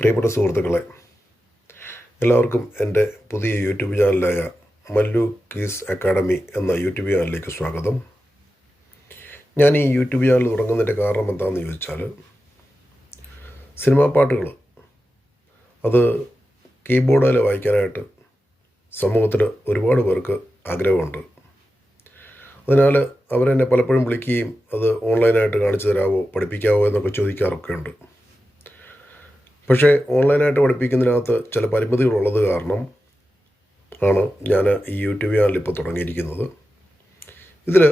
പ്രിയപ്പെട്ട സുഹൃത്തുക്കളെ, എല്ലാവർക്കും എൻ്റെ പുതിയ യൂട്യൂബ് ചാനലായ മല്ലു കീസ് അക്കാഡമി എന്ന യൂട്യൂബ് ചാനലിലേക്ക് സ്വാഗതം. ഞാൻ ഈ യൂട്യൂബ് ചാനൽ തുടങ്ങുന്നതിൻ്റെ കാരണം എന്താണെന്ന് ചോദിച്ചാൽ, സിനിമാ പാട്ടുകൾ അത് കീബോർഡിൽ വായിക്കാനായിട്ട് സമൂഹത്തിൽ ഒരുപാട് പേർക്ക് ആഗ്രഹമുണ്ട്. അതിനാൽ അവരെന്നെ പലപ്പോഴും വിളിക്കുകയും അത് ഓൺലൈനായിട്ട് കാണിച്ചു തരാമോ, പഠിപ്പിക്കാമോ എന്നൊക്കെ ചോദിക്കാറൊക്കെ ഉണ്ട്. പക്ഷേ ഓൺലൈനായിട്ട് പഠിപ്പിക്കുന്നതിനകത്ത് ചില പരിമിതികളുള്ളത് കാരണം ആണ് ഞാൻ ഈ യൂട്യൂബ് ചാനൽ ഇപ്പോൾ തുടങ്ങിയിരിക്കുന്നത്. ഇതിൽ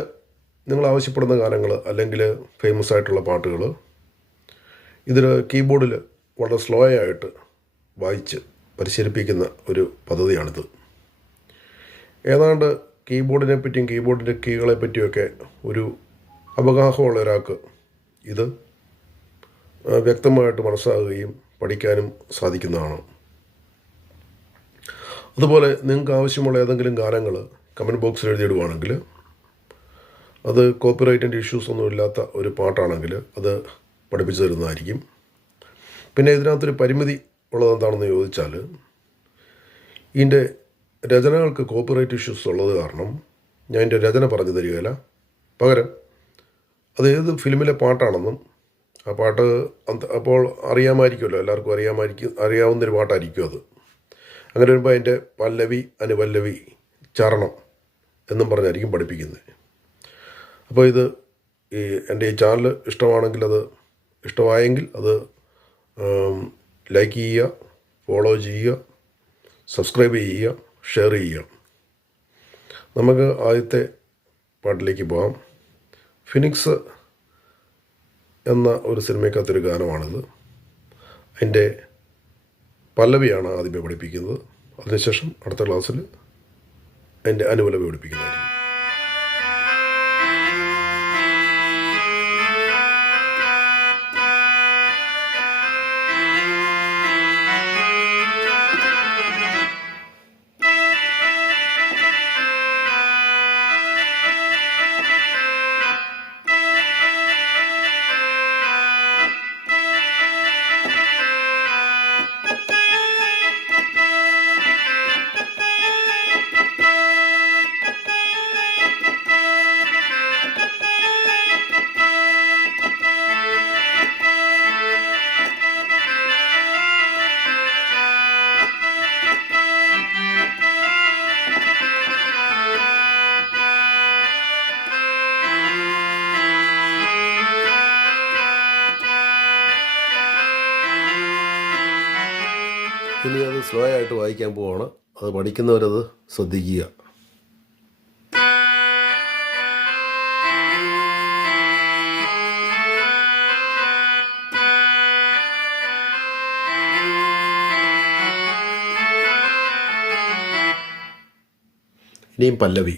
നിങ്ങൾ ആവശ്യപ്പെടുന്ന ഗാനങ്ങൾ അല്ലെങ്കിൽ ഫേമസ് ആയിട്ടുള്ള പാട്ടുകൾ ഇതിൽ കീബോർഡിൽ വളരെ സ്ലോ ആയിട്ട് വായിച്ച് പരിശീലിപ്പിക്കുന്ന ഒരു പദ്ധതിയാണിത്. ഏതാണ്ട് കീബോർഡിനെ പറ്റിയും കീബോർഡിൻ്റെ കീകളെ പറ്റിയൊക്കെ ഒരു അവഗാഹമുള്ള ഒരാൾക്ക് ഇത് വ്യക്തമായിട്ട് മനസ്സിലാകുകയും പഠിക്കാനും സാധിക്കുന്നതാണ്. അതുപോലെ നിങ്ങൾക്ക് ആവശ്യമുള്ള ഏതെങ്കിലും ഗാനങ്ങൾ കമൻറ്റ് ബോക്സിൽ എഴുതിയിടുവാണെങ്കിൽ, അത് കോപ്പിറൈറ്റിൻ്റെ ഇഷ്യൂസ് ഒന്നും ഇല്ലാത്ത ഒരു പാട്ടാണെങ്കിൽ അത് പഠിപ്പിച്ചു തരുന്നതായിരിക്കും. പിന്നെ ഇതിനകത്തൊരു പരിമിതി ഉള്ളത് എന്താണെന്ന് ചോദിച്ചാൽ, ഇതിൻ്റെ രചനകൾക്ക് കോപ്പിറൈറ്റ് ഇഷ്യൂസ് ഉള്ളത് കാരണം ഞാൻ എൻ്റെ രചന പറഞ്ഞു തരികയില്ല. പകരം അത് ഏത് ഫിലിമിലെ പാട്ടാണെന്നും ആ പാട്ട് അപ്പോൾ അറിയാമായിരിക്കുമല്ലോ, എല്ലാവർക്കും അറിയാവുന്നൊരു പാട്ടായിരിക്കും അത്. അങ്ങനെ വരുമ്പോൾ അതിൻ്റെ പല്ലവി, അനുപല്ലവി, ചരണം എന്നും പറഞ്ഞായിരിക്കും പഠിപ്പിക്കുന്നത്. അപ്പോൾ ഇത് എൻ്റെ ഈ ചാനൽ ഇഷ്ടമായെങ്കിൽ അത് ലൈക്ക് ചെയ്യുക, ഫോളോ ചെയ്യുക, സബ്സ്ക്രൈബ് ചെയ്യുക, ഷെയർ ചെയ്യുക. നമുക്ക് ആദ്യത്തെ പാട്ടിലേക്ക് പോകാം. ഫിനിക്സ് എന്ന ഒരു സിനിമയ്ക്കകത്തൊരു ഗാനമാണിത്. അതിൻ്റെ പല്ലവിയാണ് ആദ്യമേ പഠിപ്പിക്കുന്നത്. അതിനുശേഷം അടുത്ത ക്ലാസ്സിൽ അതിൻ്റെ അനുപല്ലവി പഠിപ്പിക്കുന്നതായിരിക്കും. ഇനി അത് സ്ലോ ആയിട്ട് വായിക്കാൻ പോവാണ്. അത് പഠിക്കുന്നവരത് ശ്രദ്ധിക്കുക. ഇനിയും പല്ലവി.